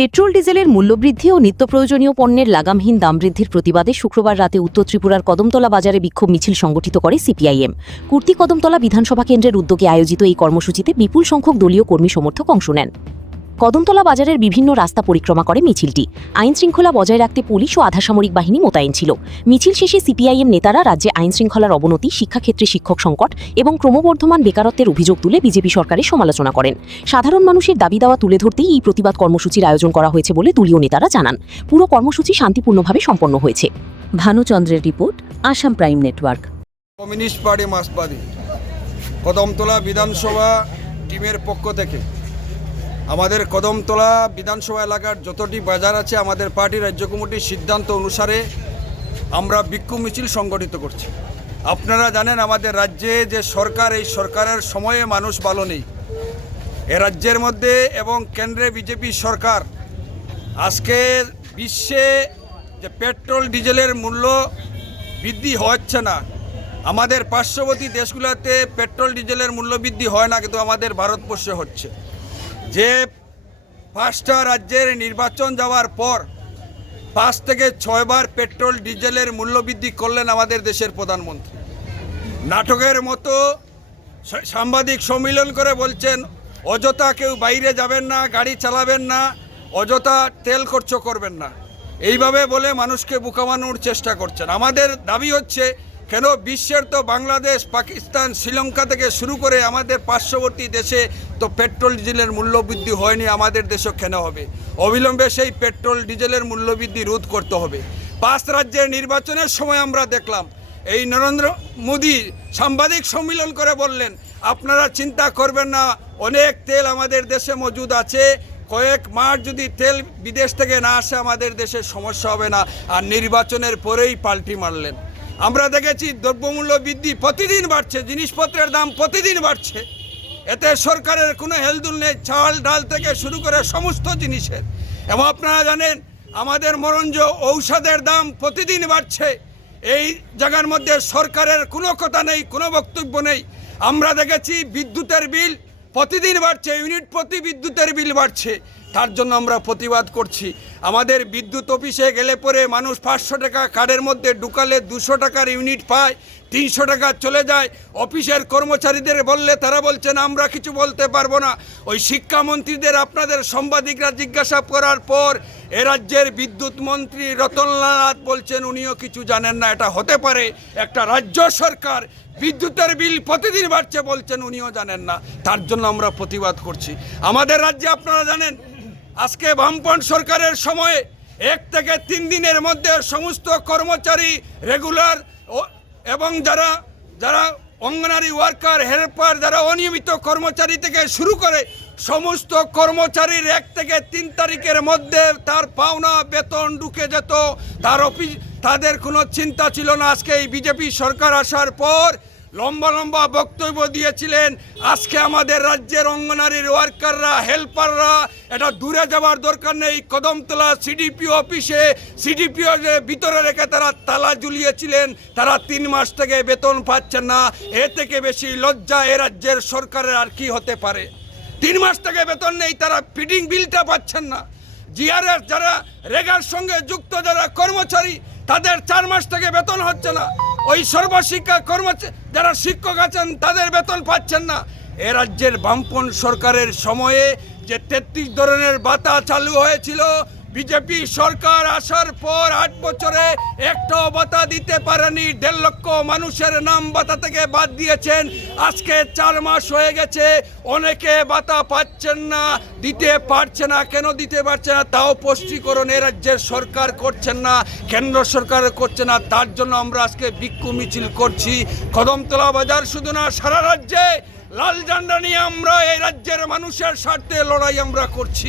Petrol ডিজেলের মূল্যবৃদ্ধি ও নিত্যপ্রয়োজনীয় পণ্যের লাগামহীন দাম বৃদ্ধির প্রতিবাদে শুক্রবার রাতে উত্তর ত্রিপুরার কদমতলা বাজারে বিক্ষোভ মিছিল সংগঠিত করে সিপিআইএম। কুর্তি কদমতলা বিধানসভা কেন্দ্রের উদ্যোগে আয়োজিত এই কর্মসূচিতে বিপুল সংখ্যক দলীয় কর্মী সমর্থক অংশ নেন। কদমতলা বাজারের বিভিন্ন রাস্তা পরিক্রমা করে মিছিলটি। আইনশৃঙ্খলা বজায় রাখতে পুলিশ ও আধাসামরিক বাহিনী মোতায়েন ছিল। মিছিল শেষে সিপিআইএম নেতারা রাজ্যে আইনশৃঙ্খলার অবনতি, শিক্ষাক্ষেত্রে শিক্ষক সংকট এবং ক্রমবর্ধমান বেকারত্বের অভিযোগ তুলে বিজেপি সরকারের সমালোচনা করেন। সাধারণ মানুষের দাবি দাওয়া তুলে ধরতেই এই প্রতিবাদ কর্মসূচির আয়োজন করা হয়েছে বলে দলীয় নেতারা জানান। পুরো কর্মসূচি শান্তিপূর্ণভাবে সম্পন্ন হয়েছে। ভানুচন্দ্রের report, Assam prime network. Communist party মার্ক্সবাদী কদমতলা বিধানসভা টিমের পক্ষ থেকে আমাদের কদমতলা বিধানসভা এলাকার যতটি বাজার আছে আমাদের পার্টি রাজ্য কমিটির সিদ্ধান্ত অনুসারে আমরা বিক্ষোভ মিছিল সংগঠিত করছি। আপনারা জানেন আমাদের রাজ্যে যে সরকার, এই সরকারের সময়ে মানুষ ভালো নেই। এ রাজ্যের মধ্যে এবং কেন্দ্রে বিজেপি সরকার আজকে বিশ্বে যে পেট্রোল ডিজেলের মূল্য বৃদ্ধি হচ্ছে না। আমাদের পার্শ্ববর্তী দেশগুলোতে পেট্রোল ডিজেলের মূল্য বৃদ্ধি হয় না, কিন্তু আমাদের ভারতবর্ষে হচ্ছে। যে 5টা রাজ্যের নির্বাচন যাওয়ার পর 5 থেকে 6 বার পেট্রোল ডিজেলের মূল্য বৃদ্ধি করলেন আমাদের দেশের প্রধানমন্ত্রী। নাটকের মতো সাংবাদিক সম্মেলন করে বলছেন অযথা কেউ বাইরে যাবেন না, গাড়ি চালাবেন না, অযথা তেল খরচ করবেন না, এইভাবে বলে মানুষকে বোকামানোর চেষ্টা করছেন। আমাদের দাবি হচ্ছে, কেন বিশ্বের তো বাংলাদেশ, পাকিস্তান, শ্রীলঙ্কা থেকে শুরু করে আমাদের পার্শ্ববর্তী দেশে তো পেট্রোল ডিজেলের মূল্যবৃদ্ধি হয়নি, আমাদের দেশও কেন হবে? অবিলম্বে সেই পেট্রোল ডিজেলের মূল্যবৃদ্ধি রোধ করতে হবে। 5 রাজ্যের নির্বাচনের সময় আমরা দেখলাম এই নরেন্দ্র মোদী সাংবাদিক সম্মেলন করে বললেন আপনারা চিন্তা করবেন না, অনেক তেল আমাদের দেশে মজুদ আছে, কয়েক মাস যদি তেল বিদেশ থেকে না আসে আমাদের দেশের সমস্যা হবে না। আর নির্বাচনের পরেই পাল্টি মারলেন। আমরা দেখেছি দ্রব্যমূল্য বৃদ্ধি প্রতিদিন বাড়ছে, জিনিসপত্রের দাম প্রতিদিন বাড়ছে। এতে সরকারের কোনো হেলদুল নেই, চাল ডাল থেকে শুরু করে সমস্ত জিনিসের। এবং আপনারা জানেন আমাদের মরঞ্জ ঔষধের দাম প্রতিদিন বাড়ছে। এই জায়গার মধ্যে সরকারের কোনো কথা নেই, কোনো বক্তব্য নেই। আমরা দেখেছি বিদ্যুতের বিল প্রতিদিন বাড়ছে, ইউনিট প্রতি বিদ্যুতের বিল বাড়ছে। তার জন্য আমরা প্রতিবাদ করছি। আমাদের বিদ্যুৎ অফিসে গেলে পরে মানুষ 500 টাকা কার্ডের মধ্যে ঢুকালে 200 টাকার ইউনিট পায়, 300 টাকা চলে যায়। অফিসের কর্মচারীদের বললে তারা বলছেন আমরা কিছু বলতে পারবো না। ওই শিক্ষামন্ত্রীদের আপনাদের সাংবাদিকরা জিজ্ঞাসা করার পর এ রাজ্যের বিদ্যুৎ মন্ত্রী রতনলাল নাথ বলছেন উনিও কিছু জানেন না। এটা হতে পারে একটা রাজ্য সরকার বিদ্যুতের বিল প্রতিদিন বাড়ছে বলছেন উনিও জানেন না। তার জন্য আমরা প্রতিবাদ করছি। আমাদের রাজ্যে আপনারা জানেন আজকে বামপন্থ সরকারের সময়ে 1 থেকে 3 দিনের মধ্যে সমস্ত কর্মচারী রেগুলার এবং যারা অঙ্গনারী ওয়ার্কার, হেল্পার, যারা অনিয়মিত কর্মচারী থেকে শুরু করে সমস্ত কর্মচারীর 1 থেকে 3 তারিখের মধ্যে তার পাওনা বেতন ঢুকে যেত। তাদের কোনো চিন্তা ছিল না। আজকে এই বিজেপি সরকার আসার পর লম্বা লম্বা বক্তব্য দিয়েছিলেন আজকে আমাদের রাজ্যের অঙ্গনারীর ওয়ার্কাররা, হেল্পাররা এটা দূরে যাওয়ার দরকার নেই। কদমতলা সিডিপিও অফিসে সিডিপিও ভিতরে রেখে তারা তালা ঝুলিয়েছিলেন। তারা 3 মাস থেকে বেতন পাচ্ছেন না। এ থেকে বেশি লজ্জা এ রাজ্যের সরকারের আর কি হতে পারে? 3 মাস থেকে বেতন নেই, তারা ফিডিং বিলটা পাচ্ছেন না। জিআরএস যারা রেগার সঙ্গে যুক্ত যারা কর্মচারী তাদের 4 মাস থেকে বেতন হচ্ছে না। ওই সর্বশিক্ষা কর্মচারী যারা শিক্ষক আছেন তাদের বেতন পাচ্ছেন না। এ রাজ্যের বামপন্থ সরকারের সময়ে যে 33 ধরনের ভাতা চালু হয়েছিল, বিজেপি সরকার আসার পর 8 বছরে একটাও ভাতা দিতে পারেনি। 1.5 লক্ষ মানুষের নাম ভাতা থেকে বাদ দিয়েছেন। আজকে 4 মাস হয়ে গেছে, অনেকে ভাতা পাচ্ছেন না, দিতে পারছে না। কেন দিতে পারছে না? তাও স্পষ্টীকরণ এ রাজ্যের সরকার করছেন না, কেন্দ্র সরকার করছে না। তার জন্য আমরা আজকে বিক্ষোভ মিছিল করছি। কদমতলা বাজার শুধু না, সারা রাজ্যে লাল ঝান্ডা নিয়ে আমরা এই রাজ্যের মানুষের স্বার্থে লড়াই আমরা করছি।